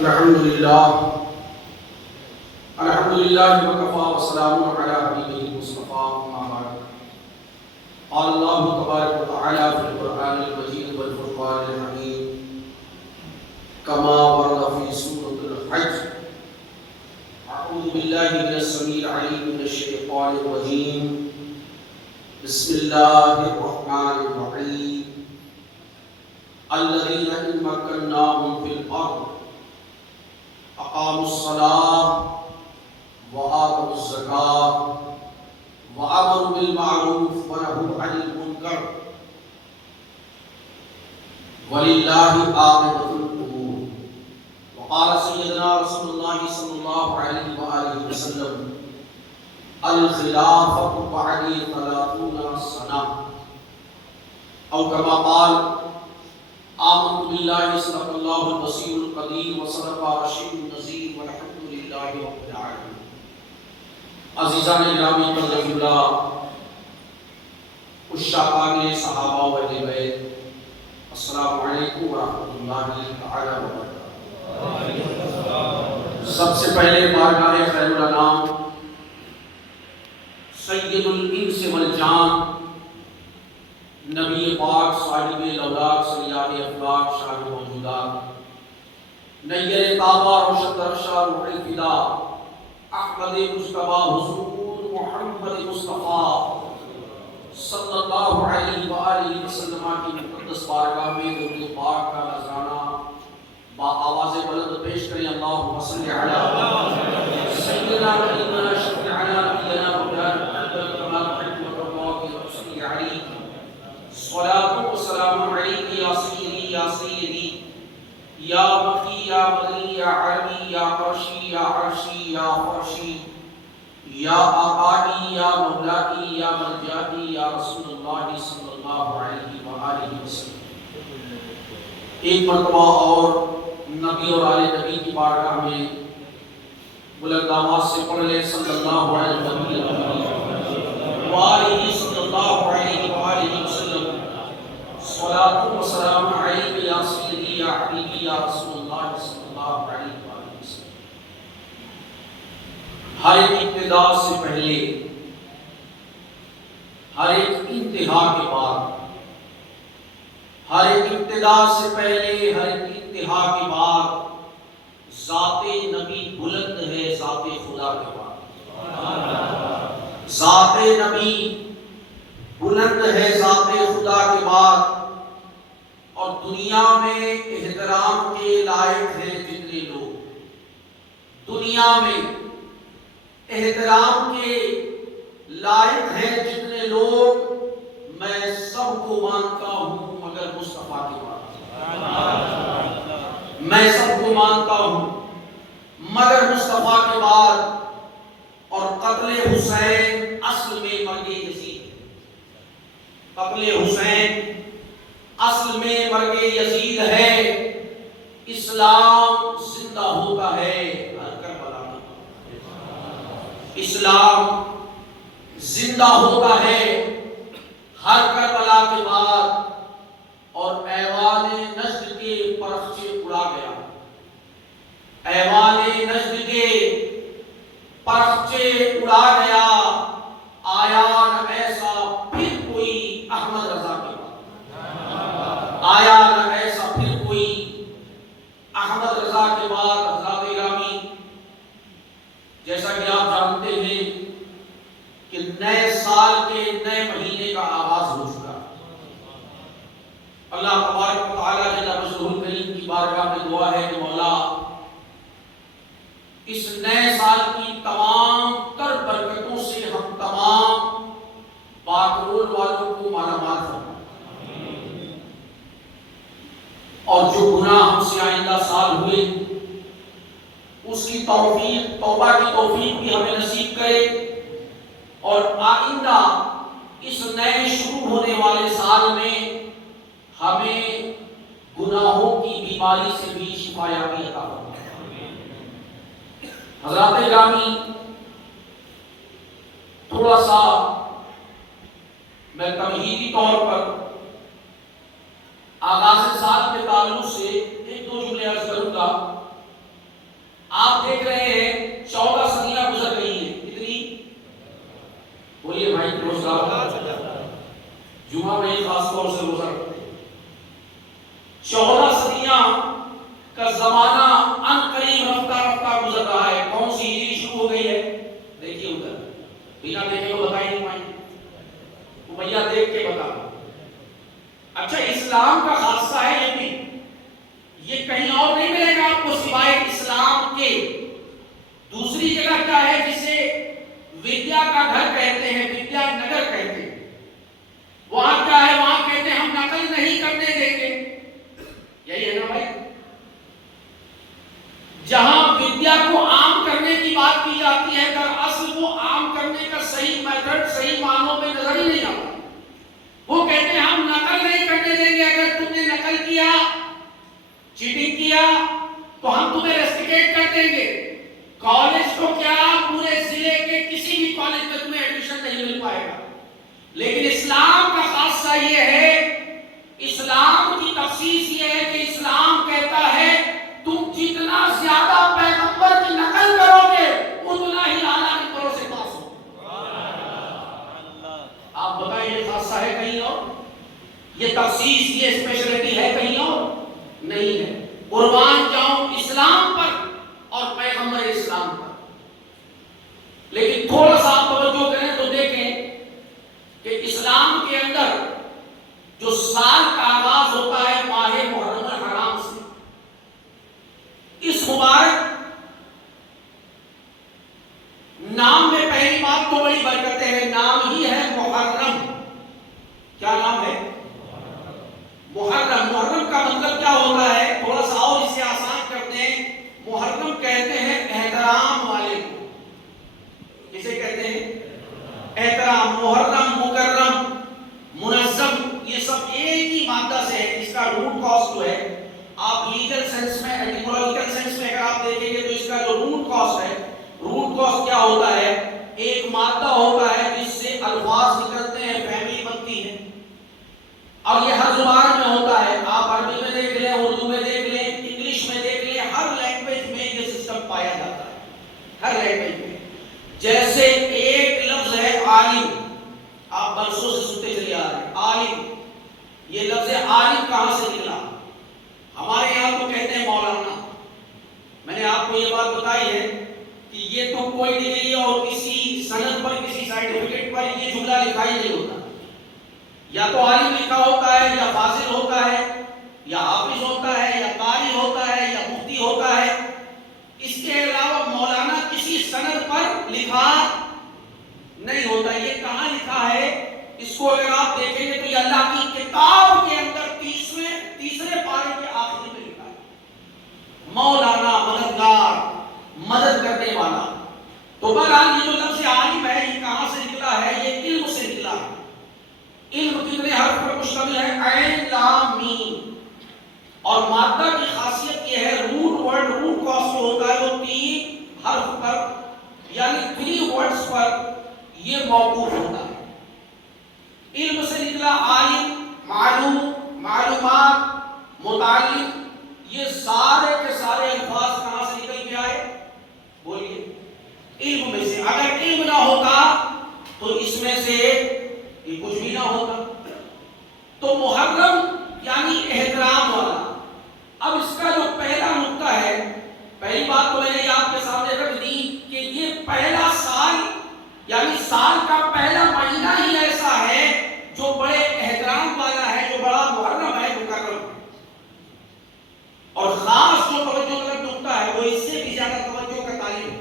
الحمدللہ وکفا وسلام علی حبیبہ المصطفیٰ اما بعد قال اللہ تبارک وتعالی فی القرآن المجید والفرقان الحمید کما ورد فی سورۃ الحج اعوذ باللہ من السمیع العلیم من الشیطان الرجیم بسم اللہ الرحمن الرحیم الذین ان مکناہم فی الارض اقاموا الصلاة وآتوا الزکاة وأمروا بالمعروف ونهوا عن المنکر وللہ عاقبۃ الامور وقال سیدنا رسول اللہ صلی اللہ علیہ وآلہ وسلم الخلافۃ بعدی 30 سنہ او کما قال آمنت باللہ صدق اللہ البصیر القدیر وصدق رشید النذیر والحمد للہ رب العالمین۔ عزیزان گرامی رضی اللہ، عشاقان صحابہ و اہل بیت، السلام علیکم ورحمۃ اللہ تعالی وبرکاتہ۔ سب سے پہلے بارگاہ خیر الانام سید الانس والجان نبی پاک صاحب الاولاق سیاد افلاق شاہ موجودات نیر تابہ روشن درشہ روح الفدا احمد مصطفیٰ حضور محمد مصطفیٰ صلی اللہ علیہ وآلہ وسلم کی مقدس بارگاہ میں درود پاک کا نذرانہ با آواز بلند پیش کریں۔ اللہم صلی علی سیدنا نبینا شفیعنا نبینا مولانا محمد کما تحب وترضى وصلی علیہ صلاۃ و سلام علیک یا سیدی یا سیدی یا مکی یا مدنی یا عربی یا قرشی یا عرشی یا فرشی یا آقائی یا مولائی یا ملجائی یا رسول اللہ صلی اللہ علیہ وآلہ وسلم۔ ایک مرتبہ اور نبی اور آل نبی کی بارگاہ میں بلند آواز سے پڑھ لیں صلی اللہ علیہ وآلہ صلی اللہ علیہ وآلہ وسلم صلاۃ و سلام علیک یا سیدی یا حبیبی یا رسول اللہ صلی اللہ علیہ وآلہ وسلم۔ ہر ایک ابتدا سے پہلے، ہر ایک انتہا کے بعد، ہر ایک ابتدا سے پہلے، ہر ایک انتہا کے بعد ذات نبی بلند ہے ذات خدا کے بعد۔ ذات نبی بلند ہے ذات خدا کے بعد، اور دنیا میں احترام کے لائق ہیں جتنے لوگ، دنیا میں احترام کے لائق ہیں جتنے لوگ، میں سب کو مانتا ہوں مگر مصطفیٰ کے بعد۔ میں سب کو مانتا ہوں مگر مصطفیٰ کے بعد۔ اور قتل حسین اصل میں مرگ یزید، قتل حسین اصل میں مرگ یزید ہے۔ اسلام زندہ ہوتا ہے ہر کربلا میں، اسلام زندہ ہوتا ہے ہر کربلا کے بعد۔ اور ایوان نجد کے پرخچے اڑا گیا، ایوان نجد کے پرخچے اڑا گیا، آیا نہ ایسا پھر کوئی احمد رضا کے بعد، آیا نہ ایسا پھر کوئی احمد رضا کے بعد۔ حضرات گرامی، جیسا کہ آپ جانتے ہیں کہ نئے سال کے نئے مہینے کا آغاز ہو چکا۔ اللہ تبارک و تعالیٰ جل مجدہ الکریم کی بارگاہ میں دعا ہے کہ مولا اس نئے سال کی تمام تر برکتوں سے ہم تمام باقرول والوں کو مالا مال فرما، اور جو گناہ ہم سے آئندہ سال ہوئے اس کی توفیق، توبہ کی توفیق بھی ہمیں نصیب کرے، اور آئندہ اس نئے شروع ہونے والے سال میں ہمیں گناہوں کی بیماری سے بھی شفا یابی عطا فرمائے۔ حضرات گرامی، تھوڑا سا میں تمہیدی طور پر آغاز سال کے تعلق سے ایک دو جملے عرض کروں گا. آپ دیکھ رہے ہیں 14 صدیاں گزر رہی ہیں. کتنی؟ بولیے بھائی. روزہ جمعہ میں خاص طور سے روزہ رکھتے ہیں. 14 صدیاں کا زمانہ ان قریب رفتہ رفتہ گزر رہا ہے. کون سی ہجری شروع ہو گئی ہے؟ دیکھیے ادھر. بنا دیکھے تو بتا ہی نہیں پائیں. بھیا دیکھ کے بتا. اچھا اسلام کا خاصہ ہے یہ بھی. یہ کہیں اور نہیں ملے گا آپ کو سوائے اسلام کے. دوسری جگہ کیا ہے جسے ودیا کا گھر کہتے ہیں, ودیا نگر کہتے ہیں. وہاں کیا ہے؟ وہاں کہتے ہیں ہم نقل نہیں کرنے دیں گے. یہی ہے نا بھائی. جہاں ودیا کو عام کرنے کی بات کی جاتی ہے دراصل وہ عام کرنے کا صحیح میتھڈ صحیح معنوں میں نظر ہی نہیں آتا. وہ کہتے ہیں ہم نقل نہیں کرنے دیں گے. اگر تم نے نقل کیا, چیٹنگ کیا تو ہم تمہیں ریسٹریکٹ کر دیں گے. کالج کو کیا پورے ضلع کے کسی بھی کالج میں تمہیں ایڈمیشن نہیں مل پائے گا. لیکن اسلام کا خاصہ یہ ہے, اسلام کی تخصیص یہ ہے کہ اسلام کہتا ہے تم جتنا زیادہ پیغمبر کی نقل کرو گے اتنا ہی اعلیٰ نمبروں سے پاس ہو. آپ بتائیں یہ خاصہ ہے کہیں اور؟ یہ تخصیص یہ اسپیشلٹی ہے کہیں اور؟ نہیں ہے. قربان جاؤں اسلام پر اور پیغمبر اسلام پر. لیکن تھوڑا سا آپ توجہ کریں تو دیکھیں کہ اسلام کے اندر جو سال کا آغاز ہوتا ہے ماہ محرم الحرام سے. اس مبارک نام میں پہلی بات تو بڑی برکتیں ہیں. نام ہی ہے محرم. کیا نام ہے؟ محرم. محرم کا مطلب کیا ہوتا ہے؟ تھوڑا سا اور اسے آسان کرتے ہیں. محرم کہتے ہیں احترام والے کو. کسے کہتے ہیں؟ احترام. محرم, مکرم, منظم یہ سب ایک ہی مادہ سے ہے. اس کا روٹ کاز جو ہے آپ لیگل سینس میں ایٹیمولوجیکل سینس میں اگر آپ دیکھیں گے تو اس کا جو روٹ کاز ہے, روٹ کاز کیا ہوتا ہے؟ ایک مادہ ہوتا ہے جس سے الفاظ نکلتے ہیں, فیملی بنتی ہے. اور یہ ہر زبان میں ہوتا ہے. آپ عربی میں دیکھ لیں, اردو میں دیکھ لیں, انگلش میں دیکھ لیں, ہر لینگویج میں یہ سسٹم پایا جاتا ہے. ہر لینگویج میں. جیسے ایک لفظ ہے عالم, آپ برسوں سے سنتے چلے آ رہے ہیں عالم. یہ لفظ عالم کہاں سے نکلا؟ ہمارے یہاں تو کہتے ہیں مولانا. میں نے آپ کو یہ بات بتائی ہے کہ یہ تو کوئی ڈگری اور کسی سند پر کسی سرٹیفکیٹ پر یہ جملہ لکھا ہی نہیں ہوتا. یا تو عالم لکھا ہوتا ہے, یا فاضل ہوتا ہے, یا حافظ ہوتا ہے, یا قاری ہوتا ہے, یا مفتی ہوتا ہے. اس کے علاوہ مولانا کسی سند پر لکھا نہیں ہوتا. یہ کہاں لکھا ہے؟ اس کو اگر آپ دیکھیں گے تو یہ اللہ کی کتاب کے اندر تیسرے پارے کے آخری میں لکھا ہے. مولانا مددگار, مدد کرنے والا. تو بہرحال یہ جو لفظ عالم ہے یہ کہاں سے نکلا ہے؟ یہ علم سے نکلا ہے. علم کتنے حرف پر مشتمل ہے؟ عین لام میم. اور مادہ کی خاصیت یہ ہے روٹ ورڈ, روٹ کاز جو ہوتا ہے وہ 3 حرف پر یعنی 3 ورڈز پر یہ موقوف ہوتا ہے. علم سے نکلا عالم, معلوم, معلومات, متعلم. یہ سارے کے سارے الفاظ کہاں سے نکل کے آئے؟ بولیے. علم میں سے. اگر علم نہ ہوتا تو اس میں سے یہ کچھ بھی نہ ہوتا. تو محرم یعنی احترام والا. اب اس کا جو پہلا نقطہ ہے, پہلی بات تو میں نے آپ کے سامنے رکھ دی کہ یہ پہلا سال یعنی سال کا پہلا مہینہ ہی ایسا ہے جو بڑے احترام والا ہے, جو بڑا محرم ہے, مکرم. اور خاص جو توجہ طلب نقطہ ہے وہ اس سے بھی زیادہ توجہ کا طالب ہے.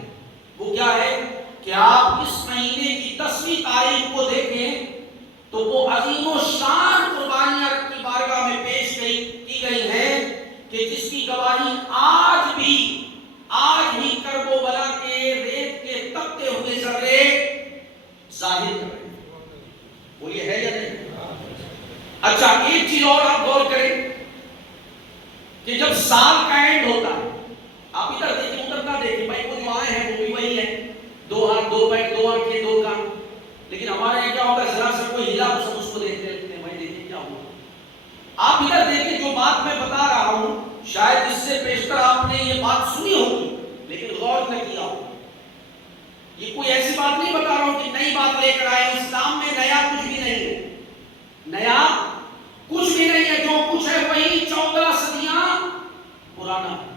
وہ کیا ہے کہ آپ اس مہینے کی 10ویں تاریخ کو دیکھیں تو وہ عظیم و شان قربانیاں رب کی بارگاہ میں پیش کی گئی ہیں کہ جس کی گواہی آج بھی کرب و بلا کے ریت کے تپتے ہوئے ذرے ظاہر کر رہے ہیں. بولیے ہے یا نہیں؟ اچھا ایک چیز اور آپ غور کریں کہ جب سال کا اینڈ ہوتا ہے, آپ ادھر دیکھیں ادھر نہ دیکھیں, بھائی وہ جو آئے ہیں وہ بھی وہی ہے, 2 ہاتھ 2 پیر 2 آنکھیں 2 کان. لیکن ہمارے یہاں کیا ہوتا ہے, ذرا سا کوئی ہلا تو سب اس کو دیکھتے ہیں, بھائی دیکھیں کیا ہوا. آپ ادھر دیکھیں بات میں بتا رہا ہوں، شاید اس سے بیشتر آپ نے یہ بات سنی ہوگی لیکن غور نہ کیا ہوگا۔ یہ کوئی ایسی بات نہیں بتا رہا ہوں کہ نئی بات لے کر آئے، اسلام میں نیا کچھ بھی نہیں ہے، نیا کچھ بھی نہیں ہے، جو کچھ ہے وہی 14 صدیاں پرانا ہے۔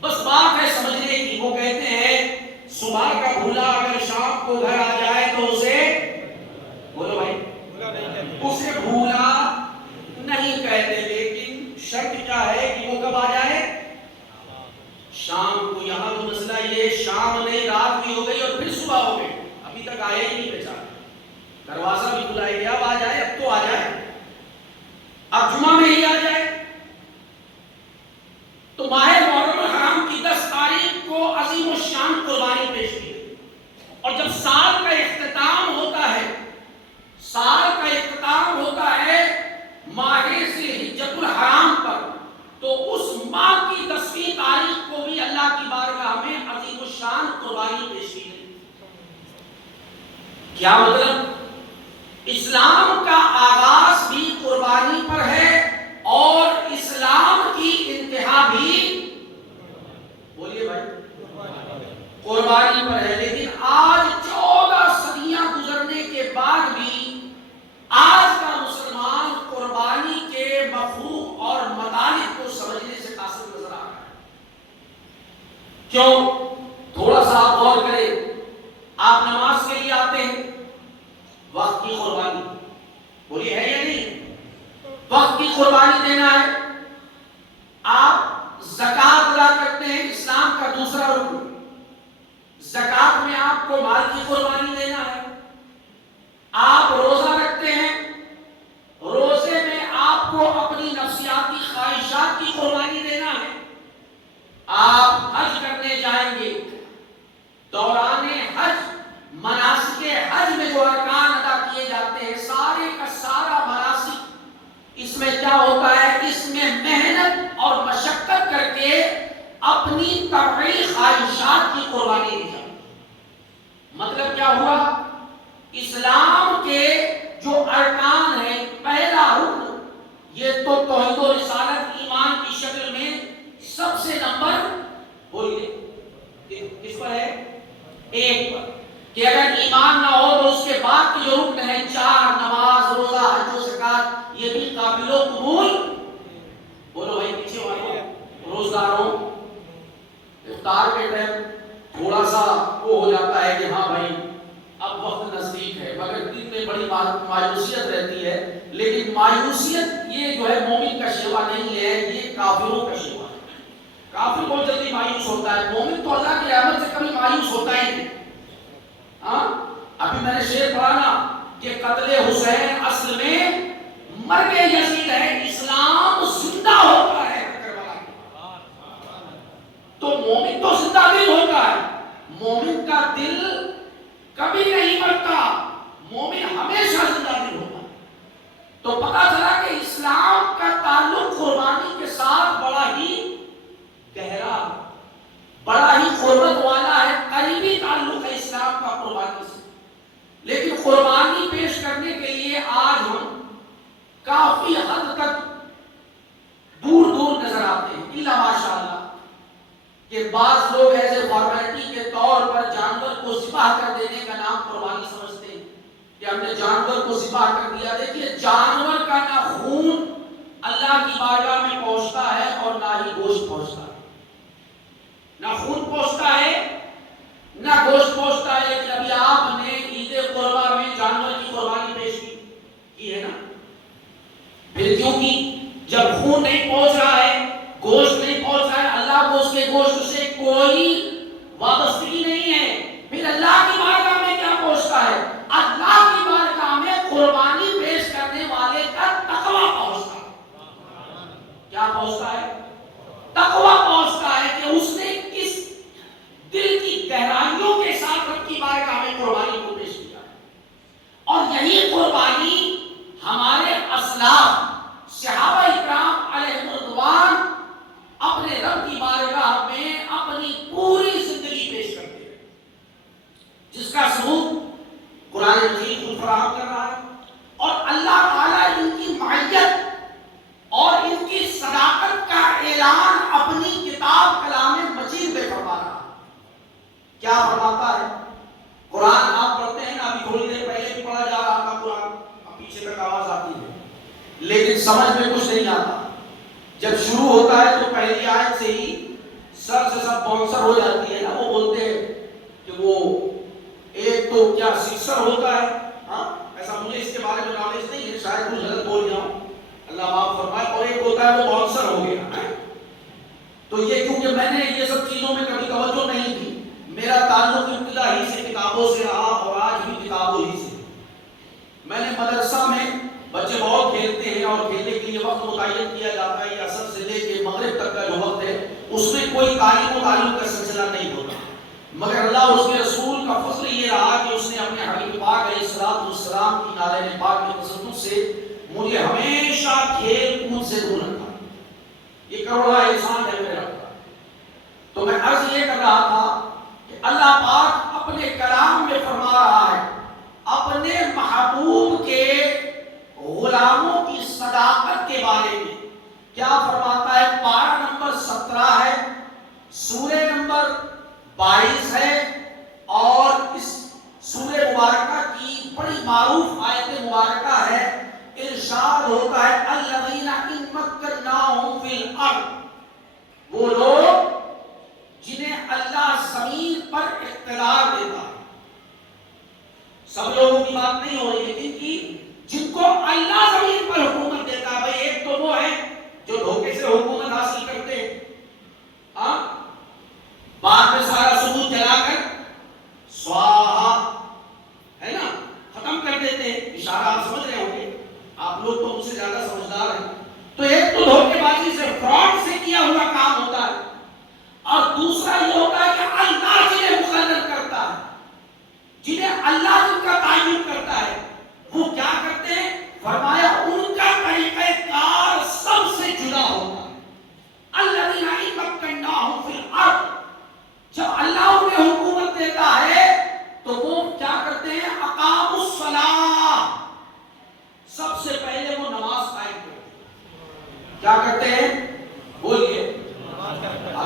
بس بات ہے سمجھنے کی۔ وہ کہتے ہیں صبح کا بھولا اگر شام کو گھر آ جائے تو اسے، بولو بھائی، اسے بھولا نہیں کہتے، لیکن شرط کیا ہے کہ وہ کب آ جائے؟ شام کو۔ یہاں تو مسئلہ یہ شام نہیں، رات بھی ہو گئی اور پھر صبح ہو گئی، ابھی تک آیا ہی نہیں بیچارہ، دروازہ بھی کھلا ہے، اب آ جائے، اب تو آ جائے، اب جمعہ میں ہی آ جائے۔ تو ماہ محرم الحرام کی 10 تاریخ کو عظیم الشان قربانی پیش کی، اور جب سال کا اختتام ہوتا ہے، سال کا اختتام ہوتا ہے ماہ ذی الحجۃ الحرام پر، تو اس ماہ کی 10ویں تاریخ کو بھی اللہ کی بارگاہ میں عظیم الشان قربانی پیش کی گئی۔ کیا مطلب؟ اسلام کا آغاز بھی قربانی پر ہے اور اسلام کی انتہا بھی، بولیے بھائی، قربانی پر ہے۔ لیکن آج 14 صدیاں گزرنے کے بعد بھی آج کا مسلمان قربانی کے مفہوم اور مطالب کو سمجھنے سے قاصر نظر آ رہا ہے۔ کیوں؟ تھوڑا سا آپ غور کریں۔ آپ نماز کے لیے آتے ہیں، وقت کی قربانی، بولیے ہے یا نہیں؟ وقت کی قربانی دینا ہے۔ آپ زکوٰۃ ادا کرتے ہیں، اسلام کا دوسرا رکن، زکوٰۃ میں آپ کو مال کی قربانی دینا ہے۔ آپ روزہ رکھتے ہیں، روزے میں آپ کو اپنی نفسیاتی خواہشات کی قربانی دینا ہے۔ آپ حج کرنے جائیں گے، دوران حج، مناسک حج میں جو ارکان ادا کیے جاتے ہیں، سارے کا سارا مناسک، اس میں کیا ہوتا ہے؟ اس میں محنت اور مشقت کر کے اپنی طبعی خواہشات کی قربانی دی جاتی ہے۔ مطلب کیا ہوا؟ اسلام کے جو ارکان ہیں، پہلا رکن یہ تو توحید و رسالت، ایمان کی شکل میں سب سے نمبر، بولیے کس پر ہے؟ 1 پر، کہ اگر ایمان نہ ہو تو اس کے بعد کے جو رکن ہیں، 4 نماز، روزہ، حج و زکوٰۃ، یہ بھی قابل و قبول، بولو بھائی پیچھے والوں، روزداروں، افطار کے ٹائم تھوڑا سا وہ ہو جاتا ہے کہ ہاں بھائی اب وقت نزدیک ہے، مگر دل میں بڑی مایوسیت رہتی ہے۔ لیکن مایوسیت یہ جو ہے مومن کا شیوا نہیں ہے، یہ کافروں کا شیوا ہے۔ کافر بہت جلدی مایوس ہوتا ہے، مومن تو اللہ کی رحمت سے کبھی مایوس ہوتا ہی نہیں۔ ہاں، ابھی میں نے شعر پڑھا نا کہ قتل حسین اصل میں مرگ یزید ہے، اسلام زندہ ہوتا ہے کربلا۔ تو مومن تو زندہ دل ہوتا ہے، مومن کا دل کبھی نہیں مرتا، مومن ہمیشہ زندہ دل ہوتا ہے۔ تو پتا چلا کہ اسلام کا تعلق قربانی کے ساتھ بڑا ہی گہرا، بڑا ہی قربت والا ہے، قریبی تعلق ہے اسلام کا قربانی سے۔ لیکن قربانی پیش کرنے کے لیے آج ہم کافی حد تک دور دور نظر آتے ہیں، الا ماشاءاللہ کہ بعض لوگ ایسے فارمیلٹی کے طور پر جانور کو ذبح کر دینے کا نام قربانی سمجھتے ہیں کہ ہم نے جانور کو ذبح کر دیا۔ دیکھیے، جانور کا نہ خون اللہ کی بارگاہ میں پہنچتا ہے اور نہ ہی گوشت پہنچتا ہے، نہ خون پہنچتا ہے نہ گوشت پہنچتا ہے۔ لیکن ابھی آپ نے عید قربہ میں جانور کی قربانی پیش کی ہے نا، پھر کیوں کی؟ جب خون نہیں پہنچ رہا ہے، گوشت نہیں پہنچ رہا ہے، اللہ کو اس کے گوشت سے کوئی وابستگی نہیں ہے، پھر اللہ کی بارگاہ میں کیا پہنچتا ہے؟ اللہ کی بارگاہ میں قربانی پیش کرنے والے کا تقویٰ پہنچتا ہے۔ کیا پہنچتا ہے؟ تقویٰ پہنچتا ہے کہ اس نے کس دل کی گہرائیوں کے ساتھ رب کی بارگاہ میں قربانی کو پیش کیا ہے۔ اور یہی قربانی ہمارے اسلاف صحابہ اکرام علیہ رضوان اپنے رب کی بارگاہ میں اپنی پوری زندگی پیش کرتے ہیں، جس کا ثبوت قرآن مجید خود فراہم کر رہا ہے۔ اور اللہ تعالیٰ ان کی معیت اور ان کی سمجھ میں کچھ نہیں آتا. جب شروع ہوتا ہے تو پہلی آیت سے ہی سر سے سب باؤنسر ہو جاتی ہے نا. وہ بولتے ہیں کہ وہ ایک تو کیا سکسر ہوتا ہے, ہاں ایسا مجھے اس کے بارے میں نالج نہیں ہے, شاید کچھ غلط بول جاؤں, اللہ معاف فرمائے, اور ایک ہوتا ہے وہ باؤنسر ہو گیا. تو یہ کیونکہ میں نے یہ سب چیزوں میں کبھی توجہ نہیں دی, میرا تعلق ابتدا ہی سے کتابوں سے رہا اور آج بھی کتابوں ہی سے. میں نے مدرسہ میں بچے بہت کھیلتے ہیں اور کھیلنے کے لیے وقت متعین کیا جاتا ہے, عصر سے لے کے مغرب تک کا جو وقت ہے اس میں کوئی تعلیم و تعلق کا سلسلہ نہیں ہوتا. مگر اللہ اس کے رسول کا فضل یہ رہا کہ اس نے اپنے حبیب پاک علیہ السلام کی نالین پاک کے تسلط سے مجھے ہمیشہ کھیل کود سے دور رکھا. یہ کروڑا احسان ہے میرا. تو میں عرض یہ کر رہا تھا کہ اللہ پاک اپنے کلام میں فرما رہا ہے اپنے محبوب کے غلاموں کی صداقت کے بارے میں. کیا فرماتا ہے؟ پارہ نمبر 17 ہے, سورہ نمبر 22 ہے, اور اس سورہ مبارکہ کی بڑی معروف آیت مبارکہ ہے. ارشاد ہوتا ہے الذین ان مکناہم فی الارض, وہ لوگ جنہیں اللہ زمین پر اقتدار دیتا ہے. سب لوگوں کی بات نہیں ہو رہی ہے, جن کو اللہ زمین پر حکومت دیتا ہے. بھائی ایک تو وہ ہے جو دھوکے سے حکومت حاصل کرتے ہیں, ہاں بعد میں سارا ثبوت جلا کر سواہا ہے نا ختم کر دیتے ہیں. اشارہ آپ سمجھ رہے ہوں گے, آپ لوگ تو مجھ سے زیادہ سمجھدار ہیں. تو ایک تو دھوکے بازی سے فراڈ سے کیا ہوا کام ہوتا ہے, اور دوسرا یہ ہوتا ہے کہ اللہ جنہیں مقرر کرتا ہے, جنہیں اللہ جن کا تعین کرتا ہے, وہ کیا کرتے ہیں؟ فرمایا ان کا طریقہ کار سب سے جدا ہوتا ہے. الذین ان مکناہم فی الارض, جب اللہ انہیں حکومت دیتا ہے تو وہ کیا کرتے ہیں؟ اقاموا الصلاۃ, سب سے پہلے وہ نماز قائم کرتے ہیں. کیا کرتے ہیں؟ بولیے,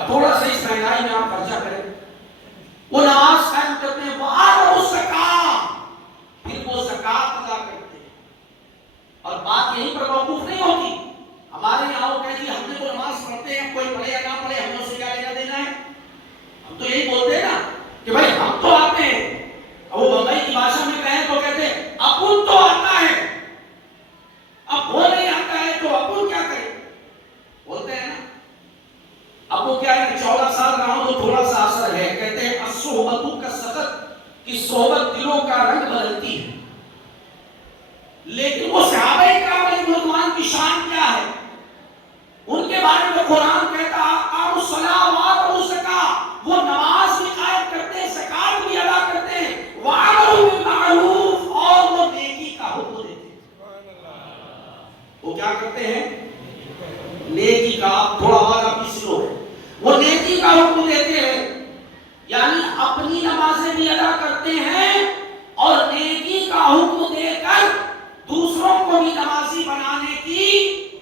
تھوڑا سا اس مہنگائی میں آپ خرچہ کریں. وہ نماز قائم کرتے ہیں. وآتوا الزکاۃ, پھر وہ زکات ادا کرتے ہیں. اور بات یہیں پر موقوف نہیں ہوتی. ہمارے یہاں وہ کہتے ہیں ہم نے تو نماز پڑھتے ہیں, کوئی پڑھے یا نہ پڑھے ہمیں اس سے کیا لینا دینا ہے. ہم تو یہی بولتے ہیں نا کہ بھائی ہم تو آتے ہیں. اب وہ بمبئی کی بھاشا میں کہیں تو کہتے ہیں اپن تو آتا ہے, اب وہ نہیں آتا ہے تو اپن کیا کرے, بولتے ہیں نا. اب وہ کیا ہے, 14 سال رہا ہوں تو تھوڑا سا اثر ہے. کہتے ہیں الصحبۃ کالسقط, کہ صحبت دلوں کا رنگ بدلتی ہے. لیکن وہ صحابہ کرام علیہ رضوان کی شان کیا ہے؟ ان کے بارے میں قرآن کہتا اقاموا الصلاۃ وآتوا الزکاۃ, وہ نماز بھی قائم کرتے ہیں, زکات بھی ادا کرتے ہیں, وامروا بالمعروف, اور وہ نیکی کا حکم دیتے ہیں. وہ کیا کرتے ہیں؟ نیکی کا. تھوڑا آواز آپ کی سلو ہے. وہ نیکی کا حکم دیتے ہیں, یعنی اپنی نمازیں بھی ادا کرتے ہیں اور نیکی کا حکم دے کر دوسروں کو بھی نمازی بنانے کی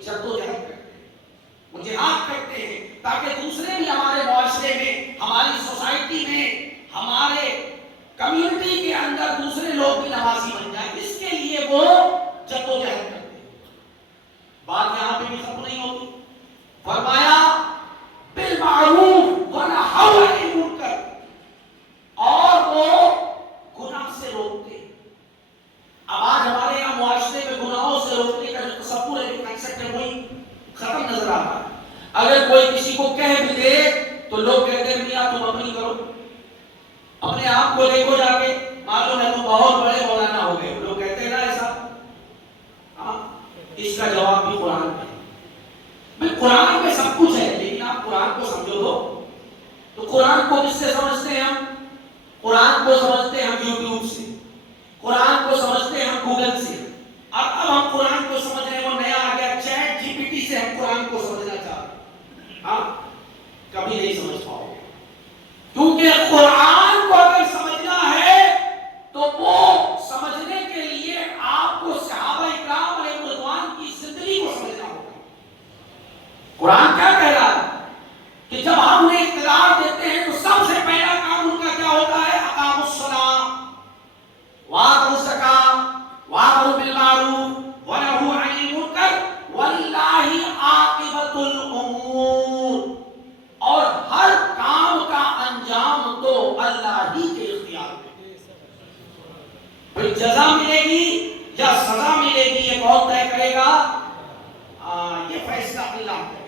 جدوجہد کرتے ہیں, وہ جہاد کرتے ہیں, تاکہ دوسرے بھی ہمارے معاشرے میں, ہماری سوسائٹی میں, ہمارے کمیونٹی کے اندر دوسرے لوگ بھی نمازی بن جائیں. اس کے لیے وہ جدوجہد کرتے ہیں. بات یہاں پہ بھی ختم نہیں ہوتی. فرمایا بالمعروف ونہوا عن المنکر, اور وہ گناہ سے روکتے ہیں. اب آج ہمارے یہاں معاشرے میں گناہوں سے روکنے کا جو تصور ہے, جو کنسپٹ ہے, وہی ختم نظر آتا ہے. اگر کوئی کسی کو کہہ بھی دے تو لوگ کہتے ہیں میاں تم اپنی کرو, اپنے آپ کو دیکھو جا کے, معلوم ہے تم بہت بڑے مولانا ہو گئے. لوگ کہتے ہیں نا ایسا. ہاں, اس کا جواب بھی قرآن میں ہے. بھائی قرآن میں سب کچھ ہے, لیکن آپ قرآن کو سمجھو تو قرآن کو کس سے سمجھتے ہیں ہم؟ قرآن کو سمجھتے ہیں ہم یوٹیوب سے, قرآن کو سمجھتے ہیں ہم گوگل سے. اب ہم قرآن کو سمجھ رہے ہیں, وہ نیا آ گیا چیٹ جی پی ٹی سے ہم قرآن کو سمجھنا چاہ رہے ہیں. ہاں, کبھی نہیں سمجھ پاؤ گے, کیونکہ قرآن کو اگر سمجھنا ہے تو وہ سمجھنے کے لیے آپ کو صحابہ کرام علیہ رضوان کی زندگی کو سمجھنا ہوگا. قرآن کیا کہہ رہا ہے کہ جب ہم انہیں اقتدار دیتے ہیں تو سب سے پہلا کام ان کا کیا ہوتا ہے؟ اقاموا الصلاۃ وآتوا الزکاۃ وامروا بالمعروف ونہوا عن المنکر فیصلہ اللہ کرے.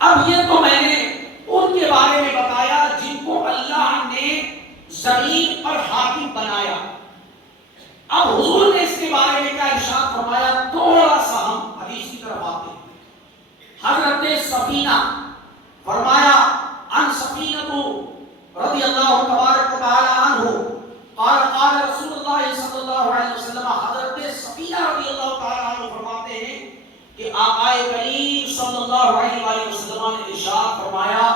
اب یہ تو میں نے ان کے بارے میں بتایا جن کو اللہ نے زمین پر حاکم بنایا. اب حضور نے اس کے بارے میں کیا ارشاد فرمایا, تھوڑا سا ہم حدیث کی طرف آتے ہیں. حضرت سفینہ فرمایا ان سفینہ رضی اللہ تبارک و تعالی عنہ قال قال رسول اللہ صلی اللہ علیہ وسلم. حضرت سفینہ رضی اللہ تعالی عنہ فرماتے ہیں کہ آقا کریم صلی اللہ علیہ وآلہ وسلم نے ارشاد فرمایا,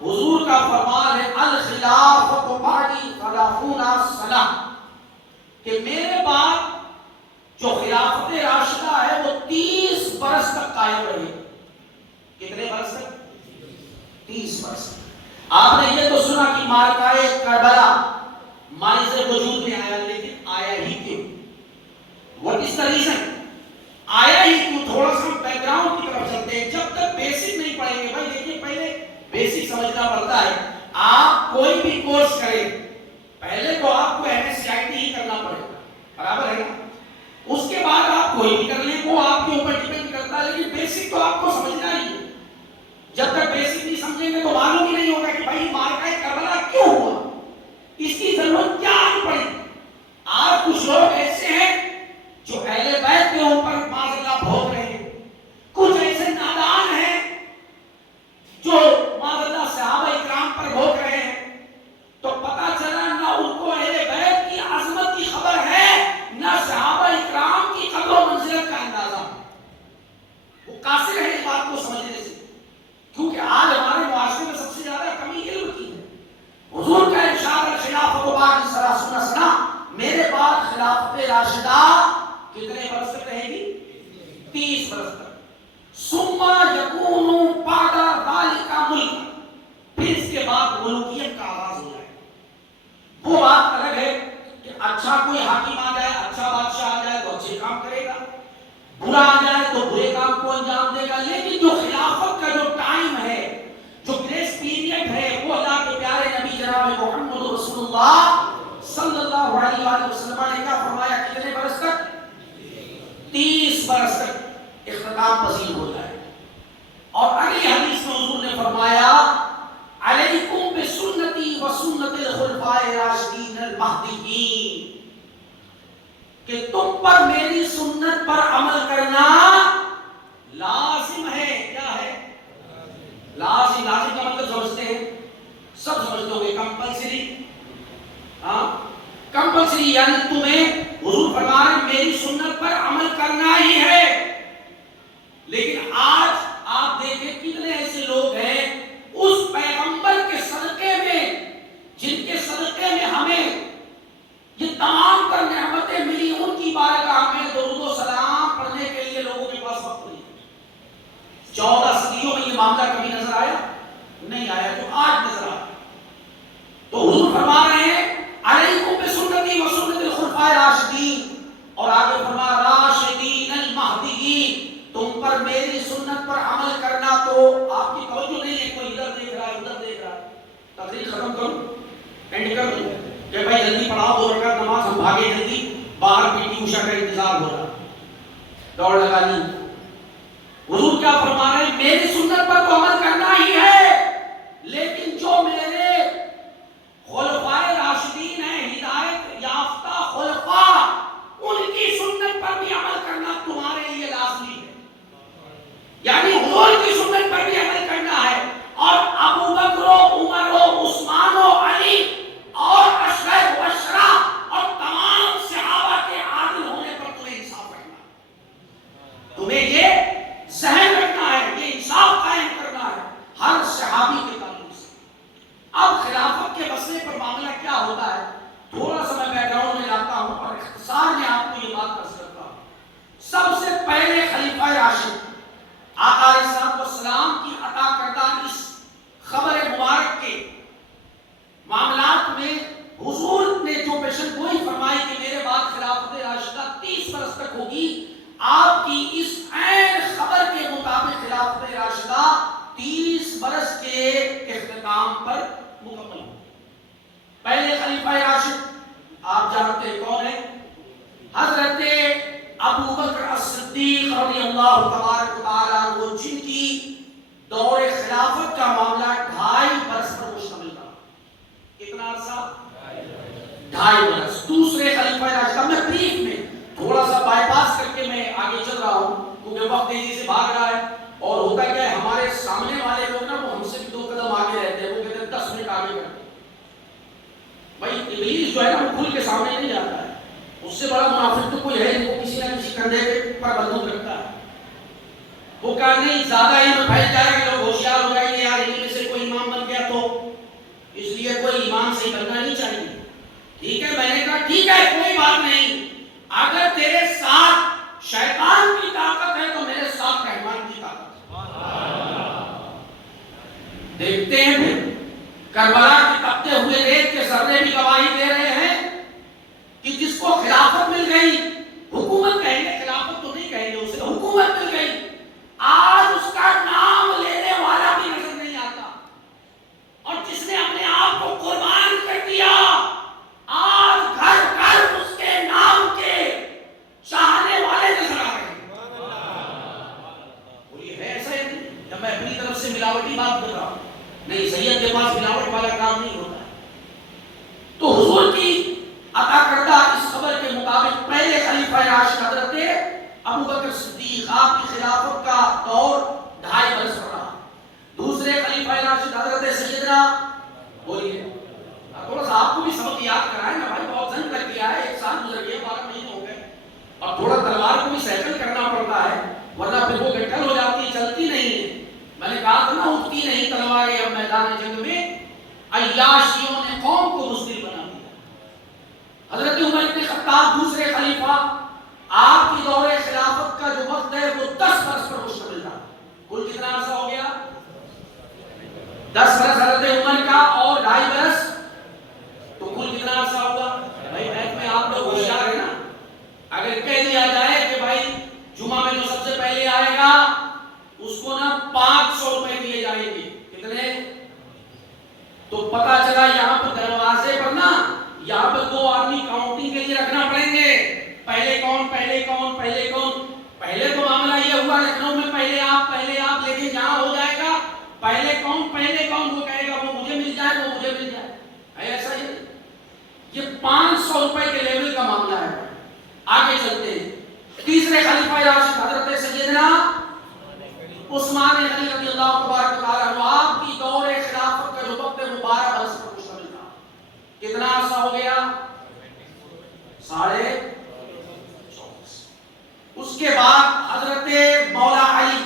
حضور کا فرمان ہے الخلافۃ بعدی 30 سنہ, کہ میرے بعد جو خلافت راشدہ ہے وہ 30 برس تک قائم رہے. کتنے برس تک؟ 30 برس. آپ نے یہ تو سنا کہ معرکہ کربلا ماضی وجود میں آیا, لیکن آیا ہی کیوں؟ What is the reason؟ آیا ہی کیوں؟ تھوڑا سا بیک گراؤنڈ کی طرف چلتے ہیں. جب تک بیسک نہیں پڑھیں گے بھائی, دیکھیے پہلے بیسک سمجھنا پڑتا ہے. آپ کوئی بھی کورس کریں پہلے تو آپ کو MSCIT ہی کرنا پڑے گا, برابر ہے نا. اس کے بعد آپ کوئی بھی کر لیں, وہ آپ کے اوپر ڈیپینڈ کرتا ہے, لیکن بیسک تو آپ کو سمجھنا ہی ہے. جب تک بیسک نہیں سمجھیں گے تو معلوم ہی نہیں ہوگا کہ بھائی معرکہ کربلا کیوں ہوا, اس کی ضرورت کیا پڑی. آج کچھ لوگ ایسے ہیں جو اہل بیت کے اوپر معاذ اللہ بھوگ رہے ہیں, کچھ ایسے نادان ہیں جو معاذ اللہ صحابہ اکرام پر بھوگ رہے ہیں. تو پتہ چلا نہ ان کو اہل بیت کی عظمت کی خبر ہے, نہ صحابہ اکرام کی قدر و منزلت کا اندازہ. وہ قاصر ہے اس بات کو سمجھنے سے, کیونکہ آج ہمارے معاشرے میں سب سے زیادہ کمی علم کی ہے. حضور کا ارشاد ہے خلافت بعد 30 سنہ, میرے بعد خلافت راشدہ کتنے برس تک رہے گی؟ 30 برس تک. ثم یکون بعد ذلک ملک, پھر اس کے بعد ملوکیت کا آغاز ہو جائے. وہ بات الگ ہے کہ اچھا کوئی حاکم آ جائے, اچھا بادشاہ آ جائے تو اچھے کام کرے گا, برا آ جائے تو برے کام کو انجام دے گا. لیکن جو خلافت کا جو ٹائم ہے, جو گریس پیریڈ ہے, وہ اللہ کے پیارے نبی جناب محمد رسول اللہ صلی اللہ علیہ وآلہ وسلم نے کیا فرمایا, کتنے برس تک؟ 30 برس تک اختتام پذیر ہو جائے. اور اگلی حدیث میں حضور نے فرمایا علیکم بسنتی و سنت الخلفاء الراشدین المہدیین, کہ تم پر میری سنت پر عمل کرنا لازم ہے. کیا ہے لازم؟ لازم کا مطلب سمجھتے ہیں, سب سمجھتے ہو گے, کمپلسری. ہاں کمپلسری یعنی تمہیں حضور فرما رہے میری سنت پر عمل کرنا ہی ہے. لیکن آج آپ دیکھیں کتنے ایسے لوگ ہیں اس پیغمبر کے صدقے میں, جن کے صدقے میں ہمیں یہ تمام تر نعمتیں ملی, ان کی بارگاہ میں درود و سلام پڑھنے کے لیے لوگوں کے پاس وقت نہیں. 14 صدیوں میں یہ معاملہ کبھی نظر آیا نہیں آیا, جو آج نظر آیا. تو حضور فرما رہے ہیں علیکم بسنتی و سنت الخلفاء الراشدین, اور آگے فرما راشدین المہدیین, تم پر میری سنت پر عمل کرنا. تو آپ کی توجہ نہیں ہے, کوئی ادھر دیکھ رہا ہے ادھر دیکھ رہا ہے, تقریر ختم کروں اینڈ کر دوں کہ بھائی جلدی پڑھاؤ 2 رکعت نماز, ہم بھاگے جلدی, باہر پی ٹی اوشا کا انتظار ہو رہا, دوڑ لگا لی. حضور کیا فرما رہے ہیں, میری سنت پر تو عمل کرنا ہی ہے, لیکن جو میرے خلفاء راشدین ہیں, ہدایت یافتہ خلفاء, ان کی سنت پر بھی عمل کرنا تمہارے لیے لازمی ہے. یعنی حضور کی سنت پر بھی عمل کرنا ہے. اور ابو بکر و عمر و عثمان و علی اور اشرف مبشرہ اور تمام صحابہ کے عادل ہونے پر تمہیں انصاف رکھنا ہے. تمہیں یہ ذہن رکھنا ہے تبارک و تعالیٰ عنہ جن کی دور خلافت کا معاملہ 2.5 برس پر مشتمل تھا. کتنا عرصہ؟ 2.5 برس. دوسرے خلیفہ راشدہ میں بریف میں تھوڑا سا بائی پاس کر کے میں آگے چل رہا ہوں کیونکہ وقت تیزی سے بھاگ رہا ہے. اور ہوتا کیا ہے ہمارے سامنے والے لوگ نا وہ ہم سے بھی 2 قدم آگے رہتے ہیں. وہ کہتے ہیں 10 منٹ آگے کرتے ہیں. بھائی ابلیس جو ہے نا وہ کھل کے سامنے نہیں جاتا ہے. اس سے بڑا منافق تو کوئی ہے نہیں. وہ کسی نہ کسی کندھے پر بندوق رکھتا ہے. وہ کہا نہیں زیادہ ہی میں پھیل جائے گا لوگ ہوشیار ہو جائیں گے یار انہیں میں سے کوئی امام بن گیا تو اس لیے کوئی امام صحیح بننا نہیں چاہیے. ٹھیک ہے میں نے کہا ٹھیک ہے کوئی بات نہیں. اگر تیرے ساتھ شیطان کی طاقت ہے تو میرے ساتھ رحمان کی طاقت ہے. دیکھتے ہیں پھر کربلا کے تپتے ہوئے ریت کے ذرے بھی گواہی دے رہے ہیں کہ جس کو خلافت مل گئی, حکومت کہیں گے خلافت تو نہیں کہیں گے اسے, حکومت مل گئی, آج اس کا نام لینے والا بھی نظر نہیں آتا. اور جس نے اپنے آپ کو قربان کر دیا آج گھر گھر اس کے نام کے چاہنے والے نظر آ رہے ہیں. اور یہ ہے ایسا ہی نہیں جب میں اپنی طرف سے ملاوٹی بات کر رہا ہوں. نہیں سید کے پاس ملاوٹ والا کام نہیں ہوتا ہے. تو حضور کی عطا کردہ اس خبر کے مطابق پہلے خلیفہ راشد حضرت ابو بکر صدیق آپ کی خلافت کا دور 2.5 برس پر رہا. دوسرے خلیفہ راشد حضرت سیدنا بولیے تھوڑا سا آپ کو بھی سبق یاد کرائیں نا بھائی. بہت زنگ لگ گیا ہے, 1 سال گزر گیا, 12 مہینے ہو گئے. اور تھوڑا تلوار کو بھی سیکل کرنا پڑتا ہے ورنہ پھر وہ گٹھل ہو جاتی ہے, چلتی نہیں ہے. میں نے کہا تھا نا اٹھتی نہیں تلواریں اب میدان جنگ میں. عیاشیوں نے قوم کو بزدل بنا دیا. حضرت عمر بن خطاب دوسرے خلیفہ آپ کی دور خلافت کا جو وقت ہے وہ 10 برس پر مشتمل تھا. کل کتنا عرصہ ہو گیا؟ 10 برس حضرت عمر کا اور 2.5 برس تو کل کتنا عرصہ ہوگا؟ بھائی بیت میں آپ لوگ ہوشیار ہیں نا. اگر کہہ دیا جائے کہ بھائی جمعہ میں جو سب سے پہلے آئے گا اس کو نا 500 روپے دیے جائیں گے. کتنے؟ تو پتا چلا یہاں پر دروازے پر نا یہاں پر 2 آدمی کاؤنٹنگ کے لیے رکھنا پڑیں گے. پہلے کون پہلے کون پہلے کون. پہلے تو معاملہ یہ ہوا لکھنؤ میں پہلے آپ لیکن جہاں ہو جائے گا پہلے کون وہ کہے گا وہ مجھے مل جائے. ایسا ہی یہ 500 روپے کے لیول کا معاملہ ہے. آگے چلتے ہیں. تیسرے خلیفہ راشد حضرت سیدنا عثمان غنی رضی اللہ تبارک و تعالیٰ عنہ آپ کی دور خلافت کا جو وقت ہے وہ 12 برس پر مشتمل تھا. کتنا عرصہ ہو گیا؟ 24.5. اس کے بعد حضرت مولا علی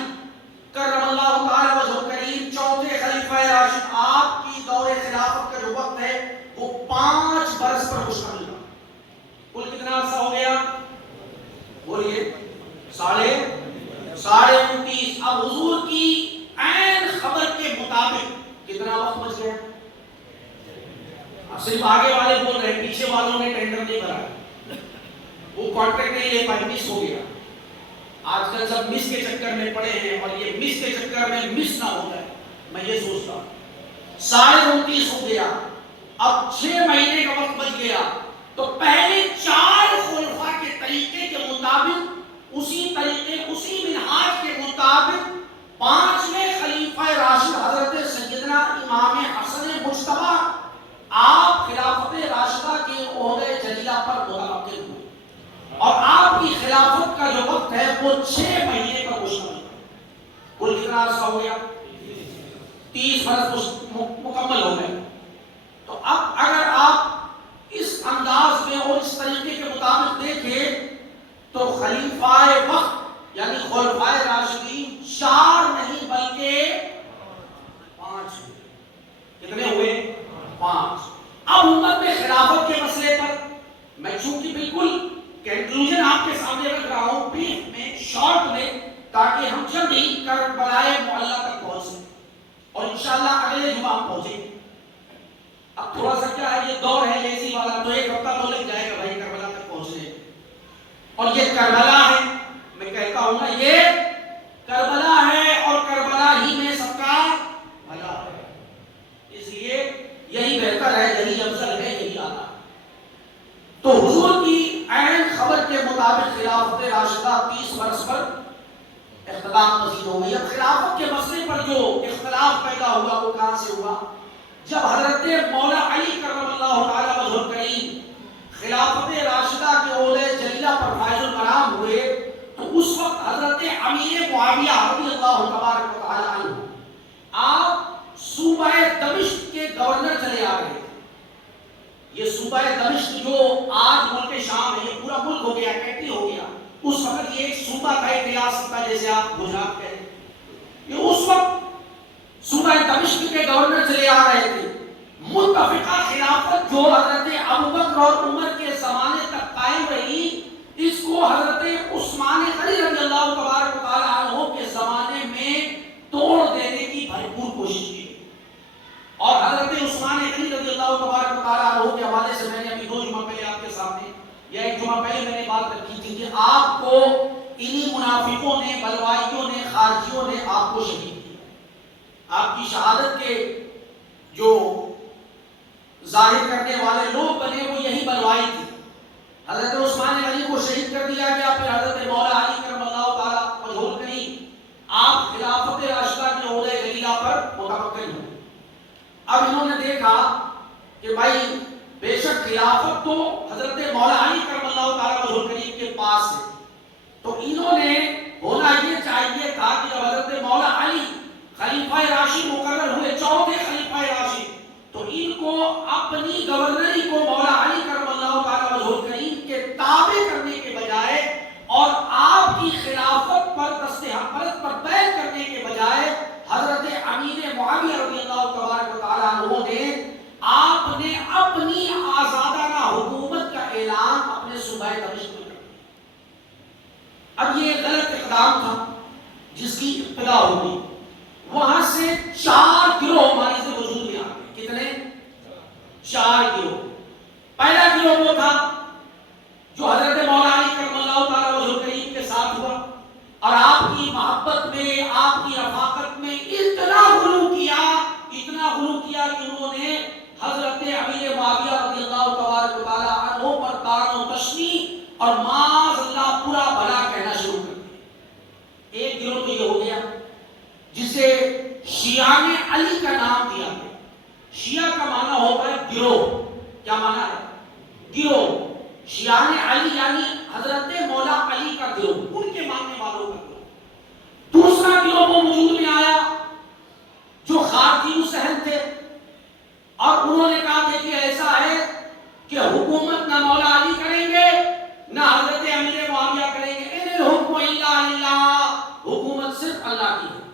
کرم اللہ تعالی وجہ کریم چوتھے خلیفہ راشد آپ کی دور خلافت کا جو وقت ہے وہ 5 برس پر مشتمل تھا. کل کتنا عرصہ ہو گیا؟ بولیے 29.5. اب حضور کی عین خبر کے مطابق کتنا وقت بچ گیا؟ صرف آگے والے بول رہے ہیں, پیچھے والوں نے ٹینڈر نہیں بھرا, وہ کانٹریکٹ نہیں لے پائے, مس ہو گیا. آج کل سب مس کے چکر میں پڑے ہیں اور یہ مس کے چکر میں مس نہ ہو جائے. میں یہ سوچتا ہوں 29.5 ہو گیا. اب 6 مہینے کا وقت بچ گیا تو پہلے 4 خلفاء کے طریقے کے مطابق اسی طریقے اسی منہاج کے مطابق 5ویں خلیفہ راشد حضرت سیدنا امام حسن مجتبی آپ خلافت راشدہ کے عہدے جلیلہ پر متوقع ہوئے اور آپ کی خلافت کا جو وقت ہے وہ 6 مہینے کا مشتمل ہے. کل کتنا عرصہ ہو گیا؟ 30 برس مکمل ہو گئے. تو اب اگر آپ اس انداز میں اور اس طریقے کے مطابق دیکھیں تو خلیفہ وقت یعنی خلفائے راشدین 4 نہیں بلکہ 5. کتنے ہوئے؟ 5. اب امت میں خلافت کے مسئلے پر میں چونکہ بالکل کنکلوژن آپ کے سامنے رکھ رہا ہوں بریف میں شارٹ میں تاکہ ہم جلد ہی کربلائے معلی تک پہنچ سکیں اور انشاءاللہ اگلے جمعہ ہم پہنچیں. اب تھوڑا سا کیا ہے یہ دور ہے لیزی والا تو 1 ہفتہ تو لگ جائے گا بھائی کربلا تک پہنچنے. اور یہ کربلا ہے, میں کہتا ہوں نا یہ کربلا ہے اور کربلا ہی میں سب کا بھلا ہے. اس لیے یہی بہتر ہے, یہی افضل ہے, یہی اعلیٰ. تو حضور کی عین خبر کے مطابق خلافت راشدہ 30 برس پر اختتام شروع ہو گئی. اب خلافت کے مسئلے پر جو اختلاف پیدا ہوا وہ کہاں سے ہوا؟ جب حضرت مولا علی کرم اللہ تعالی وجہ الکریم خلافت راشدہ کے عہدے جلیلہ پر فائز المنام ہوئے تو اس وقت حضرت امیر معاویہ رضی اللہ تبارک و تعالی عنہ آپ صوبہ دمشق کے گورنر چلے آ گئے. یہ صوبہ دمشق جو آج ملک شام ہے یہ پورا ملک ہو گیا، کیٹری ہو گیا. اس وقت یہ ایک صوبہ تھا، ایک ریاست تھا، جیسے آپ گجرات کہیں. یہ اس وقت صوبہ دمشق کے گورنر چلے آ رہے تھے. متفقہ خلافت جو حضرت ابوبکر اور عمر کے زمانے تک قائم رہی، اس کو حضرت عثمان غنی رضی اللہ تبارک و تعالی عنہ کے زمانے میں توڑ دینے کی بھرپور کوشش کی. اور حضرت عثمان غنی رضی اللہ تبارک و تعالی عنہ کے حوالے سے میں نے ابھی 2 جمعہ پہلے آپ کے سامنے یا 1 جمعہ پہلے میں نے بات رکھی تھی کہ آپ کو انہی منافقوں نے، بلوائیوں نے، خارجیوں نے آپ کو شہید کیا. آپ کی شہادت کے جو ظاہر کرنے والے لوگ بنے وہ یہی بلوائی تھی. حضرت عثمان غنی کو شہید کر دیا گیا. پھر حضرت مولا علی کرم اللہ تعالی وجہ الکریم آپ خلافت راشدہ کے عہدے جلیلہ پر متمکن ہوئے. اب انہوں نے دیکھا کہ بھائی بے شک خلافت تو حضرت مولا علی کرم اللہ تعالی وجہ الکریم کے پاس ہے، تو انہوں نے ہونا یہ چاہیے تھا کہ جب حضرت مولا علی خلیفہ راشد مقرر ہوئے، 4تھے خلیفہ راشد، تو ان کو اپنی گورنری کو مولا علی کرم اللہ تعالی وجہ الکریم کے تابع کرنے کے بجائے اور آپ کی خلافت پر دست حملت پر بیعت کرنے کے بجائے حضرت امیر معاویہ رضی اللہ تبارک و تعالی عنہ نے آپ نے اپنی آزادانہ حکومت کا اعلان اپنے صوبہ دمشق میں کر دیا. اب یہ غلط اقدام تھا جس کی ابتدا ہوئی. وہاں سے 4 گروہ ہمارے سے وجود میں آ گئے. کتنے؟ 4 گروہ. پہلا گروہ وہ تھا جو حضرت مولا علی کرم اللہ تعالی وجہ الکریم کے ساتھ ہوا اور آپ کی محبت میں، آپ کی رفاقت میں اتنا غلو کیا کہ انہوں نے حضرت امیر معاویہ رضی اللہ تبارک و تعالی عنہ پر طعن و تشنیع اور معاذ اللہ برا بھلا کہنا شروع کر دیا. ایک گروہ تو یہ ہو گیا جسے شیعہ علی کا نام دیا گیا. شیعہ کا معنی ہوتا ہے گروہ. کیا معنی ہے؟ گروہ. شیعہ علی یعنی حضرت مولا علی کا گروہ، ان کے ماننے والوں کا گروہ. دوسرا گروہ وہ وجود میں آیا جو خارجی سہل تھے اور انہوں نے کہا دیکھیے ایسا ہے کہ حکومت نہ مولا علی کریں گے نہ حضرت امیر معاویہ کریں گے. ان الحکم الا للہ، حکومت صرف اللہ کی ہے.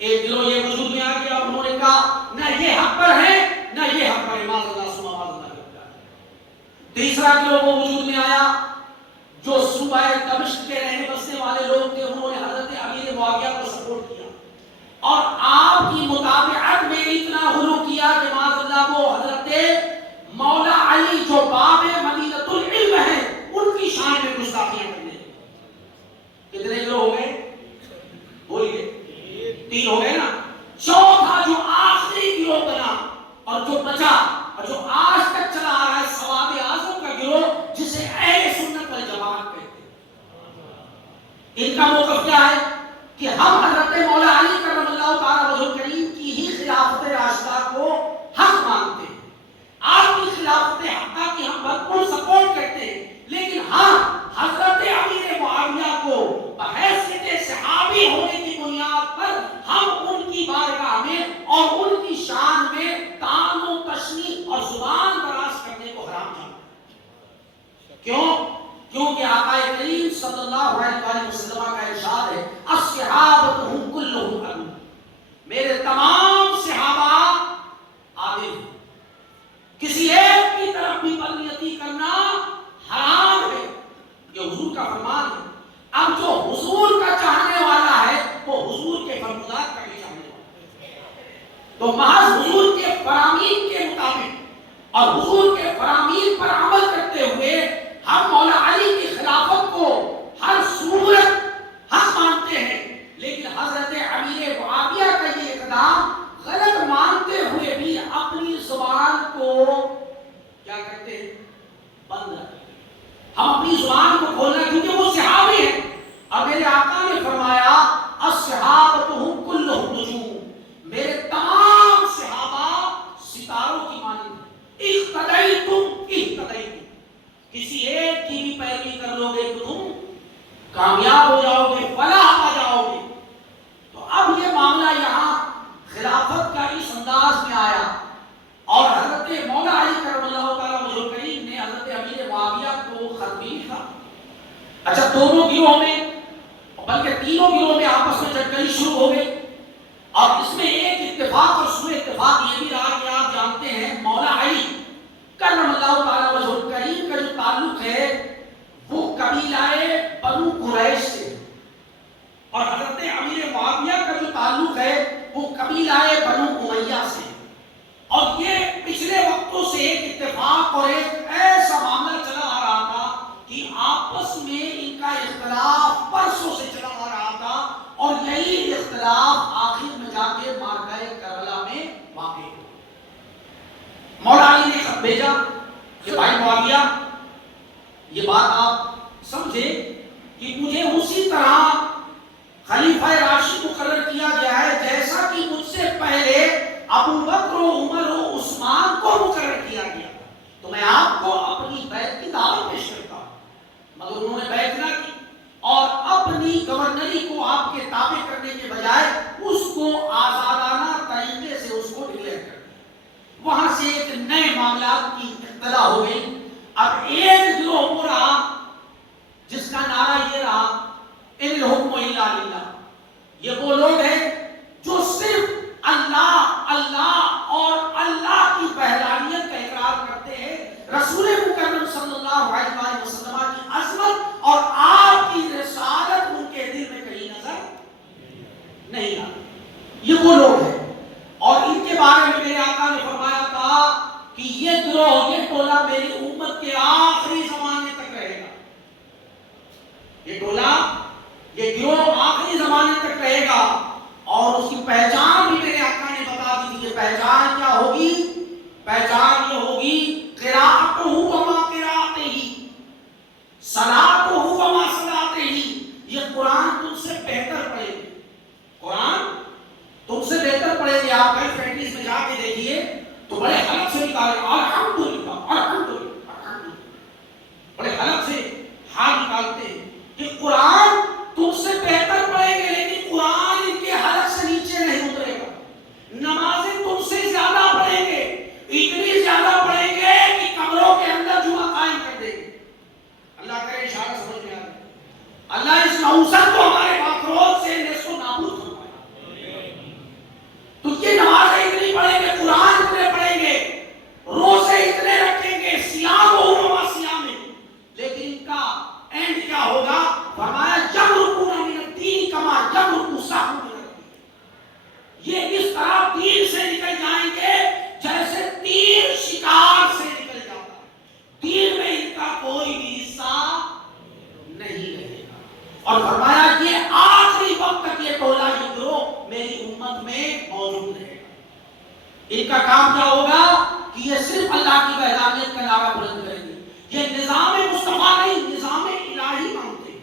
ایک گروہ یہ وجود میں آ گیا اور انہوں نے کہا نہ یہ حق پر ہے نہ یہ حق پر ہے. معاذ اللہ ثم معاذ اللہ. تیسرا گروہ وہ وجود میں آیا جو صوبہ دمشق کے رہنے بسنے والے لوگ تھے. انہوں نے حضرت امیر معاویہ کو سپورٹ کیا اور آپ کی مطابعت میں اتنا غلو کیا کہ معاذ اللہ وہ حضرت مولا علی جو باب مدینۃ العلم ہے ان کی شان میں گستاخیاں کرنے لگے. کتنے گروہ ہو گئے؟ بولیے 3 ہو گئے نا. چوتھا جو آخری گروہ بنا اور جو بچا اور جو آج تک چلا آ رہا ہے سواد اعظم کا گروہ جسے اہل سنت والجماعت کہتے ہیں. ان کا موقف کیا ہے کہ ہم حضرت مولا علی کرم اللہ تعالی وجہ الکریم کی ہی خلافت راشدہ کو حق مانتے ہیں. آپ کی خلافت حقہ کی ہم بھرپور سپورٹ کرتے ہیں، لیکن ہم حضرت امیر معاویہ کو بحیثیت صحابی ہونے کی بنیاد پر ہم ان کی بارگاہ میں اور ان کی شان میں طعن و تشنیع اور زبان دراز کرنے کو حرام جانتے ہیں. کیوں؟ کیونکہ آقا کریم صلی اللہ علیہ وسلم کا ارشاد ہے الصحابۃ هم كلهم عدو، میرے تمام صحابہ عادل ہیں. کسی ایک کی طرف بھی بدنیتی کرنا حرام ہے. یہ حضور کا فرمان ہے. اب جو حضور کا چاہنے والا ہے وہ حضور کے فرمودات کا بھی چاہنے والا ہے، تو محض حضور کے فرامین کے مطابق اور حضور کے فرامین پر عمل کرتے ہوئے ہم مولا علی کی خلافت کو ہر صورت حق مانتے ہیں. لیکن حضرت امیر معاویہ کا یہ اقدام غلط مانتے ہوئے بھی اپنی زبان کو کیا کرتے ہیں؟ بند رکھتے ہیں. ہم اپنی زبان کو کھولنا کیونکہ وہ صحابی ہیں. اور میرے آقا نے فرمایا حضرت امیر معاویہ کا جو تعلق ہے وہ قبیلہ بنو امیہ سے، اور یہ پچھلے وقتوں سے ایک اتفاق اور ایک ایسا معاملہ چلا آ رہا تھا کہ آپس میں ان کا اختلاف برسوں سے چلا آ رہا تھا، اور یہی اختلاف آخر میں جا کے معرکہ کربلا میں واقع ہوا۔ مولا علی نے خط بھیجا کہ بھائی معاویہ، یہ بات آپ سمجھے کہ مجھے اسی طرح خلیفہ راشد مقرر کیا گیا ہے جیسا کہ مجھ سے پہلے ابو بکر و عمر و عثمان کو مقرر کیا گیا، تو میں آپ کو اپنی بیعت کی دعوت پیش کرتا ہوں۔ مگر انہوں نے بیعت نہ کی اور اپنی گورنری کو آپ کے تابع کرنے کے بجائے اس کو آزادانہ طریقے سے اس کو ڈکلیئر کر دیا۔ وہاں سے ایک نئے معاملات کی اطلاع ہو گئی۔ اب ایک گروہ ہو رہا جس کا نعرہ یہ رہا ان الحکم الا للہ، یہ وہ لوگ ہیں جو صرف اللہ اللہ اور اللہ کی وحدانیت کا اقرار کرتے ہیں، رسول مکرم صلی اللہ علیہ وآلہ وسلم کی عظمت اور آپ کی رسالت ان کے دل میں کہیں نظر نہیں آتی۔ یہ وہ لوگ ہیں، اور ان کے بارے میں میرے آقا نے فرمایا تھا کہ یہ گروہ، یہ ٹولہ میری امت کے آخری زمانے تک رہے گا۔ یہ ٹولہ، یہ گروہ آخری زمانے تک رہے گا، اور اس کی پہچان بھی میرے آقا نے بتا دی تھی کہ پہچان کیا ہوگی؟ پہچان یہ ہوگی قراءتہ وما قراءتہ، صلاۃہ وما صلاۃہ، یہ قرآن تم سے بہتر پڑھے گی، قرآن تم سے بہتر پڑھے گی۔ آپ کئی فیکٹریز میں جا کے دیکھیے تو بڑے حلق سے نکالے الحمدللہ الحمدللہ الحمدللہ، بڑے حلق سے حال نکالتے ہیں کہ قرآن تم سے بہتر پڑھیں گے، لیکن قرآن ان کے حلق سے نیچے نہیں اترے گا۔ نمازیں تم سے زیادہ پڑھیں گے، اتنی زیادہ پڑھیں گے کہ کمروں کے اندر جمعہ قائم کر دیں گے۔ اللہ کرے اشارہ سمجھ میں آ جائے۔ اللہ اس نحوست کو ہمارے باکروز سے نیست و نابود فرمائے۔ تو یہ نمازیں اتنی پڑھیں گے، قرآن اتنے پڑھیں گے، روزے اتنے رکھیں گے، سیام و وما سیام، لیکن ان کا اینڈ کیا ہوگا؟ فرمایا یمرقون من الدین کما یمرق السهم من الرمح، یہ اس طرح دین سے نکل جائیں گے جیسے تیر شکار سے نکل جاتا ہے، دین میں ان کا کوئی بھی حصہ نہیں رہے گا۔ اور فرمایا یہ آخری وقت تک یہ ٹولہ، یہ گروہ میری امت میں موجود رہے گا۔ ان کا کام کیا ہوگا کہ یہ صرف اللہ کی وحدانیت کا نعرہ بلند کریں گے، یہ نظام مصطفیٰ نہیں، نظام الہی مانتے ہیں،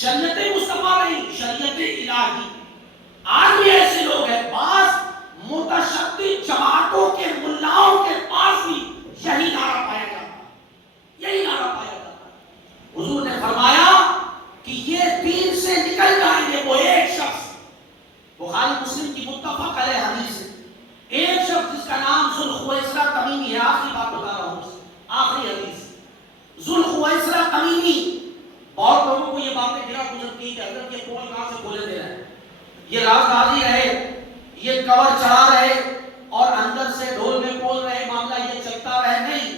شریعت مصطفیٰ نہیں، شریعت الہی۔ آج بھی ایسے لوگ ہیں، بعض متشدد جماعتوں کے ملاؤں کے پاس بھی یہی نعرہ پایا جاتا ہے، یہی نعرہ پایا جاتا ہے۔ حضور نے فرمایا کہ یہ دین سے نکل جائیں گے وہ ایک شخص، بخاری مسلم کی متفق علیہ حدیث ہے، ایک شخص جس کا نام ذوالخویسرہ تمیمی ہے۔ آخری بات بتا رہا ہوں، آخری حدیث، ذوالخویسرہ تمیمی۔ بہت لوگوں کو یہ باتیں گرا گزرتی کہ حضرت یہ پول کہاں سے کھولے دے رہے ہیں، یہ رازداری رہے، یہ کور چڑھا رہے اور اندر سے ڈھول میں بول رہے، معاملہ یہ چلتا رہے۔ نہیں،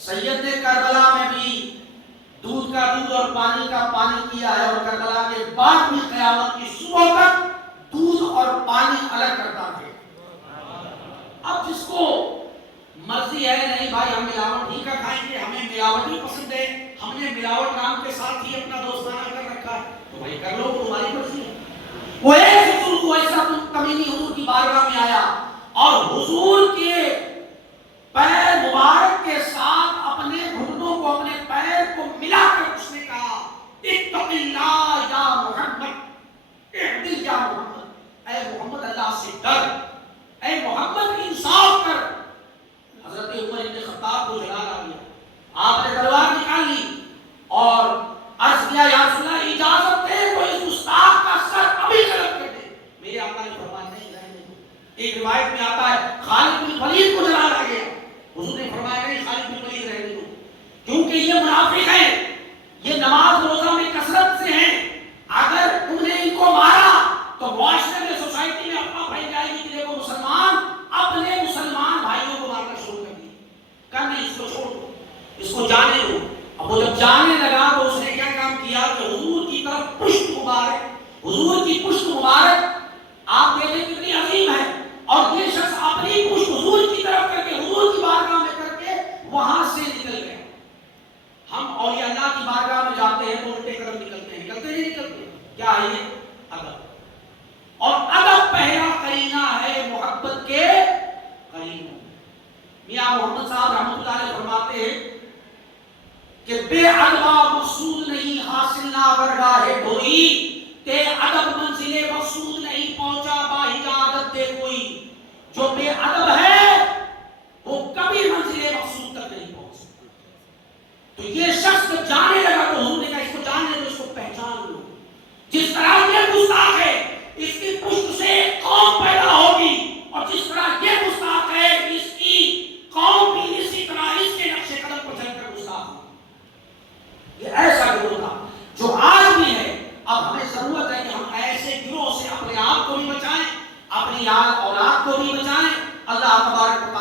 سید نے کربلا میں بھی دودھ کا دودھ اور پانی کا پانی کیا ہے، اور کربلا کے بعد بھی قیامت کی صبح تک دودھ اور پانی الگ کرتا ہے۔ اب جس کو مرضی ہے، نہیں بھائی ہم ملاوٹ ہی کا کھائیں گے، ہمیں ملاوٹ ہی پسند ہے، ہم نے ملاوٹ نام کے ساتھ ہی اپنا دوستانہ کر رکھا ہے، تو بھائی کر لو، تمہاری مرضی ہے۔ وہ ایک ذوالخویسرہ تمیمی حضور کی بارگاہ میں آیا اور حضور کے پیر مبارک کے ساتھ اپنے گھٹنوں کو، اپنے پیر کو ملا کر اس نے کہا اتق اللہ یا محمد، اعدل یا محمد، اے محمد اللہ سے ڈر، اے محمد انصاف کر۔ حضرت عمر بن خطاب کو جلال آ گیا، آپ نے تلوار نکال لی اور عرض کیا یا رسول اللہ اجازت دے تو اس گستاخ کا سر ابھی غلط کر دے۔ میرے آقا نے فرمایا نہیں رہنے دو۔ ایک روایت میں آتا ہے خالد بن ولید کو جلال آ گیا، حضور نے فرمایا نہیں خالد بن ولید رہنے دو، کیونکہ یہ منافق ہیں، یہ نماز روزہ میں کثرت سے ہیں، اگر تم نے ان کو مارا تو معاشرے میں، سوسائٹی میں افواہ پھیل جائے گی کہ دیکھو مسلمان اپنے مسلمان بھائیوں کو مارنا شروع کر دیا، کر نہیں، اس کو چھوڑ دو، اس کو جانے دو۔ اب وہ جب جانے لگا تو اس نے کیا کام کیا کہ حضور کی طرف پشت مبارک، حضور کی کی پشت مبارک آپ دیکھیں کتنی عظیم ہے، اور یہ شخص اپنی پشت حضور کی طرف کر کے، حضور کی بارگاہ میں کر کے وہاں سے نکل گئے۔ ہم اولیاء اللہ کی بارگاہ میں جاتے ہیں تو الٹے قدم نکلتے ہیں، نکلتے نہیں نکلتے؟ کیا ہے یہ؟ ادب۔ اور ادب پہلا قرینہ ہے محبت کے قرینوں۔ میاں محمد صاحب رحمۃ اللہ علیہ فرماتے ہیں کہ بے ادبا مقصود نہیں حاصل نہ برگاہ ڈوئی، تے ادب منزل مقصود نہیں پہنچا با اجازت دے کوئی۔ جو بے ادب ہے وہ کبھی منزل مقصود تک نہیں پہنچ سکتا۔ تو یہ شخص جب جانے لگا تو حضور نے کہا اس کو جاننے دو، اس کو پہچان لو۔ جس طرح یہ گستاخ ہے اس کی پشت سے ایک قوم پیدا ہوگی، اور جس طرح یہ گستاخ ہے اس کی قوم بھی اسی طرح اس کے نقش قدم پر چل کر گستاخ ہوگی۔ یہ ایسا گروہ تھا جو آج بھی ہے۔ اب ہمیں ضرورت ہے کہ ہم ایسے گروہ سے اپنے آپ کو بھی بچائیں، اپنی اولاد کو بھی بچائیں۔ اللہ تبارک